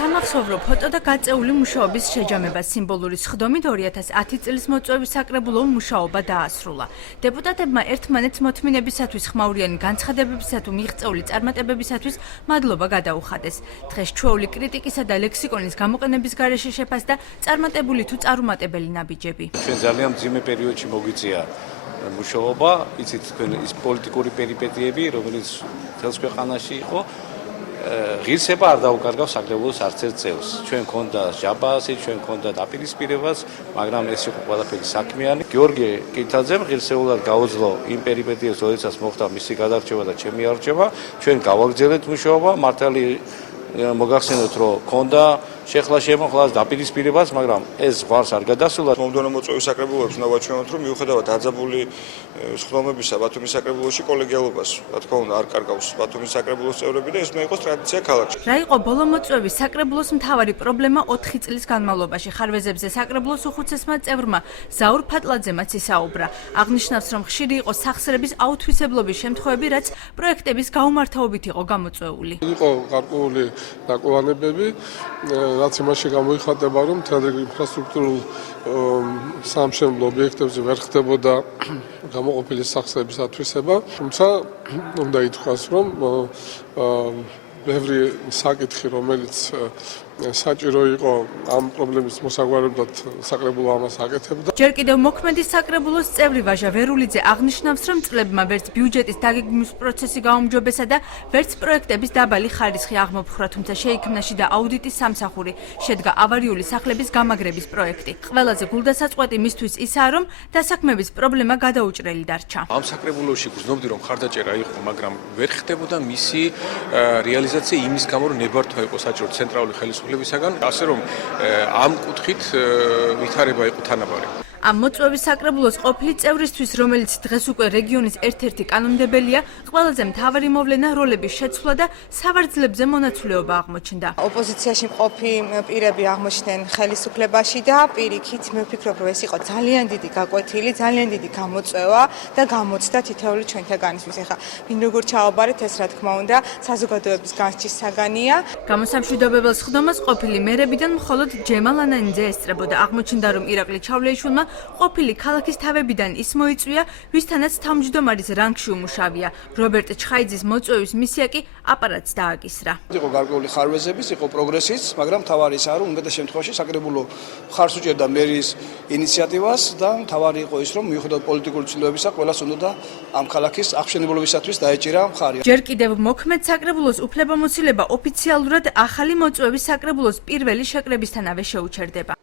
სამახსოვრო ფოტო და გაწეული მუშაობის შეჯამება სიმბოლური სხდომით 2010 წლის მოწვევის საკრებულო მუშაობა დაასრულა. დეპუტატებმა ერთმანეთს მოთმინებისათვის ხმაურიანი განცხადებებისა თუ მიღწეული წარმატებებისათვის მადლობა გადაუხადეს. დღეს ჩვეული კრიტიკისა და ლექსიკონის გამოყენების გარეშე შეფასდა წარმატებული თუ წარუმატებელი ნაბიჯები. ჩვენ ძალიან მძიმე პერიოდში მოგვიწია მუშაობა, იცით თქვენ ის პოლიტიკური პერიპეტიები, რომელიც თელს ქვეყანაში იყო. ღირსება არ დაუკარგავს საკრებულოს არც ერთ წევრს. ჩვენ გქონდა ჟაბაასი, ჩვენ გქონდა დაპირისპირებას, მაგრამ ეს იყო ყველაფერი საქმიანი. გიორგი კითაძემ ღირსეულად გაუძლო იმ პერიპეტიებს, როდესაც მოხდა მისი გადარჩევა და ჩემი არჩევა. ჩვენ გავაგრძელებთ მუშაობა, მართალი მოგახსენოთ, რომ გქონდა შეხლა შემოხლას დაპირისპირებას, მაგრამ ეს ზღვარს არ გადასულა. მომდევნო მოწვევის საკრებულოებს უნდა ვაჩვენოთ, რომ მიუხედავად დაძაბული სხდომებისა ბათუმის საკრებულოში კოლეგიალობას, რა თქმა უნდა, არ კარგავს ბათუმის საკრებულოს წევრები და ეს უნდა იყოს ტრადიცია ქალაქში. რა იყო ბოლო მოწვევის საკრებულოს მთავარი პრობლემა 4 წლის განმავლობაში? ხარვეზებზე საკრებულოს უხუცესმა წევრმა ზაურ ფატლაძემაც ისაუბრა. აღნიშნავს, რომ ხშირი იყო სახსრების აუთვისებლობის შემთხვევები, რაც პროექტების გაუმართავობით იყო გამოწვეული. იყო გარკვეული ნაკლანებები, რაც იმაში გამოიხატება, რომ მთელ ინფრასტრუქტურულ სამშენებლო ობიექტებზე ვერ ხდებოდა გამოყოფილი სახსრების ათვისება, თუმცა უნდა ითქვას, რომ ბევრი საკითხი, რომელიც საჭირო იყო ამ პრობლემის მოსაგვარებლად საკრებულო ამას აკეთებდა. ჯერ კიდევ მოქმედი საკრებულოს წევრი ვაჟა ვერულიძე აღნიშნავს, რომ წლებმა ვერც ბიუჯეტის დაგეგმვის პროცესი გაუმჯობესა და ვერც პროექტების დაბალი ხარისხი აღმოფხვრა, თუმცა შეიქმნა შიდა აუდიტის სამსახური, შედგა ავარიული სახლების გამაგრების პროექტი. ყველაზე გულდასაწყვეტი მისთვის ისაა, რომ დასაქმების პრობლემა გადაუჭრელი დარჩა. ამ საკრებულოში გრძნობდი, რომ ხარდაჭერა იყო, მაგრამ ვერ ხდებოდა მისი რეალიზაცია იმის გამო, რომ ნებართვა იყო საჭირო ცენტრალური ხელისუფლებისაგან, ასე რომ ამ კუთხით ვითარება იყო თანაბარი. ამ მოწვევის საკრებულოს ყოფილი წევრისთვის, რომელიც დღეს უკვე რეგიონის ერთ-ერთი კანონმდებელია, ყველაზე მთავარი მოვლენა როლების შეცვლა და სავარძლებზე მონაცვლეობა აღმოჩნდა. ოპოზიციაში მყოფი პირები აღმოჩნდნენ ხელისუფლებაში და პირიქით მე ვფიქრობ, რომ ეს იყო ძალიან დიდი გაკვეთილი, ძალიან დიდი გამოწვევა და გამოცდა თითოეული ჩვენთაგანისთვის. ეხლა ვინ როგორ ჩააბარეთ, ეს რა თქმა უნდა საზოგადოების განსჯის საგანია. გამოსამშვიდობებელ სხდომას ყოფილი მერებიდან მხოლოდ ჯემალ ანანიძე ესწრებოდა. აღმოჩნდა, რომ ირაკლი ჩავლეიშვილმა ყოფილი ქალაქის თავებიდან ის მოიწვია, ვისთანაც თავმჯდომარის რანგში უმუშავია. რობერტ ჩხაიძის მოწვევის მისია კი აპარატს დააკისრა. იყო გარკვეული ხარვეზების, იყო პროგრესიც, მაგრამ თავარი ისაა, რომ უმეტეს შემთხვევაში საკრებულო მხარს უჭერდა მერის ინიციატივას და თავარი იყო ის, რომ მიუხედავად პოლიტიკური ცვლილებებისა, ყველას უნდა ამ ქალაქის აღშენებულობისათვის დაეჭირა მხარი. ჯერ კიდევ მოქმედ საკრებულოს უფლებამოსილება ოფიციალურად ახალი მოწვევის საკრებულოს პირველი შეკრებისთანავე შეუჩერდება.